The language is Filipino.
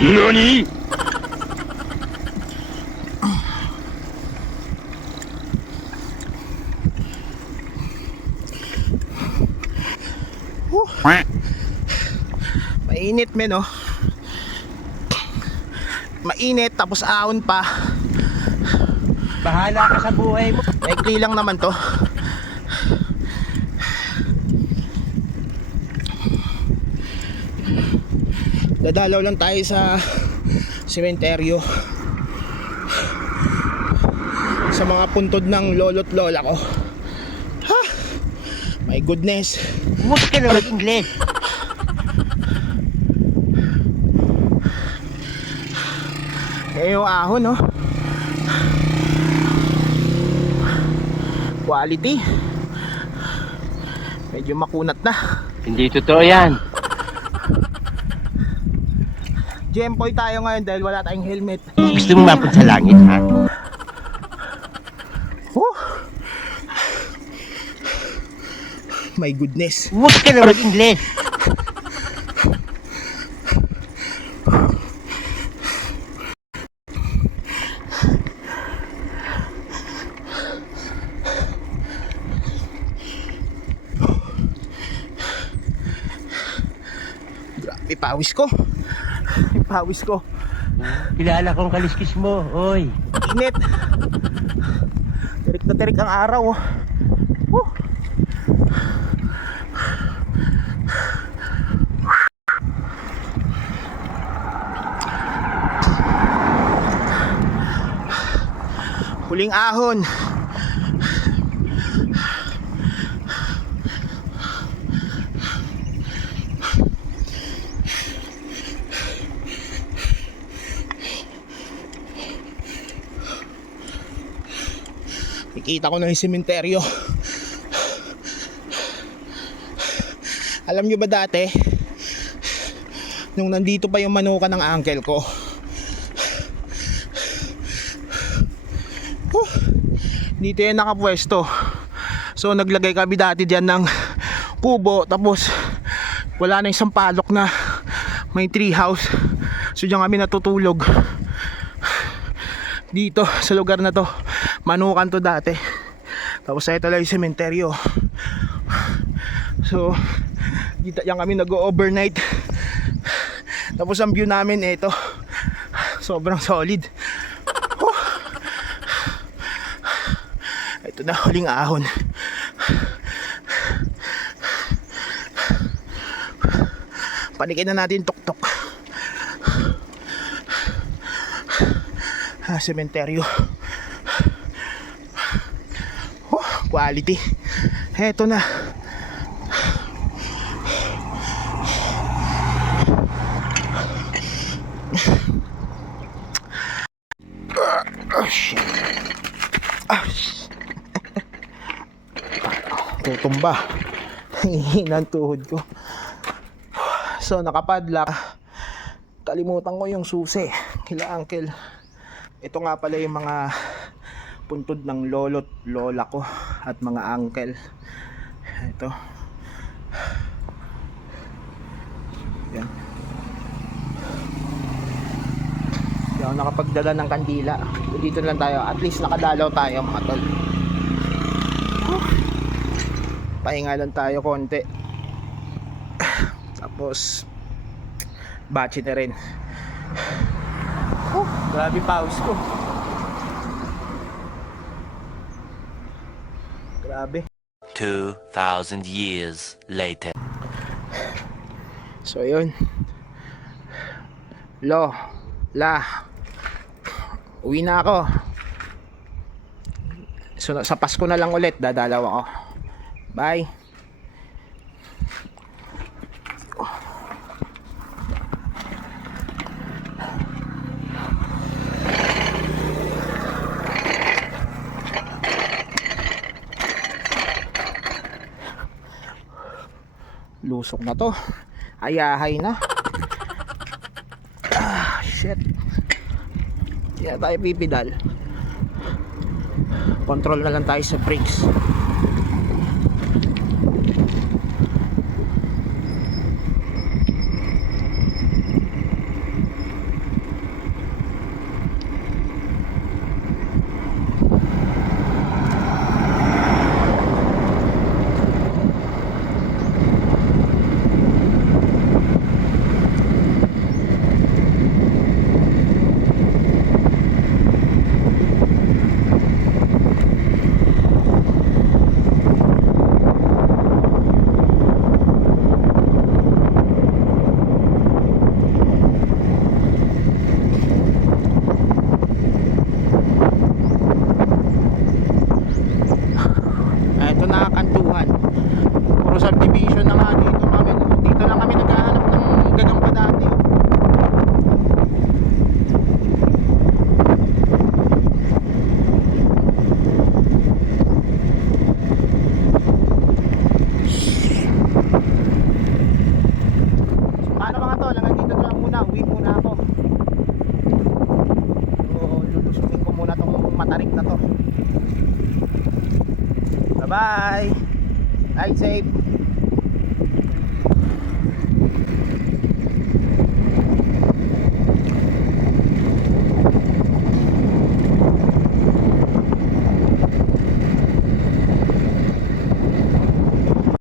何 Mainit men no. Mainit tapos ahon pa. Bahala ka sa buhay mo. Maikli lang naman to. Dadalaw lang tayo sa sementeryo. Sa mga puntod ng lolo't lola ko. Ha? My goodness. Huwag ka na mag-Ingles. Eh yung ahon no. Quality. Medyo makunat na. Hindi totoo yan. Gempoy tayo ngayon dahil wala tayong helmet. Gusto mo mapun sa langit, ha? Oh. My goodness. Huwag ka na mag-Ingles. Grabe pawis ko. Pawis ko. Kilala kong kaliskis mo, oy. Init. Tirik na tirik ang araw. oh. Oh. Huling ahon. Nakikita ko na yung sementeryo. Alam nyo ba dati, nung nandito pa yung manuka ng uncle ko, huh, dito yan nakapwesto. So naglagay kami dati dyan ng kubo, tapos wala na yung sampalok na may tree house. So dyan kami natutulog dito sa lugar na to manukan to dati. Tapos ito lang yung sementeryo. So dito yan kami nag-overnight. Tapos ang view namin ito sobrang solid. Ito na huling ahon. Panikin na natin tuktok ah, sementeryo oh, quality. Eto na. Tutumba. Hihina ang tuhod ko. So nakapadlock. Kalimutan ko yung susi. Kila uncle. Ito nga pala yung mga puntod ng lolo't lola ko at mga uncle. Ito. Yan. Hindi ako nakapagdala ng kandila. Dito lang tayo. At least nakadalaw tayo mga tol. Pahinga lang tayo konti. Tapos batch na rin. Oh, grabe pawis ko. Grabe. 2,000 years later. So, yun. Lo, la. Uwi na ako. So, sa Pasko na lang ulit, dadalaw ako. Bye. Lusok na to. Ayahay na. Ah shit. Kaya tayo pipidal. Control na lang tayo sa brakes Bye-bye. Ride safe.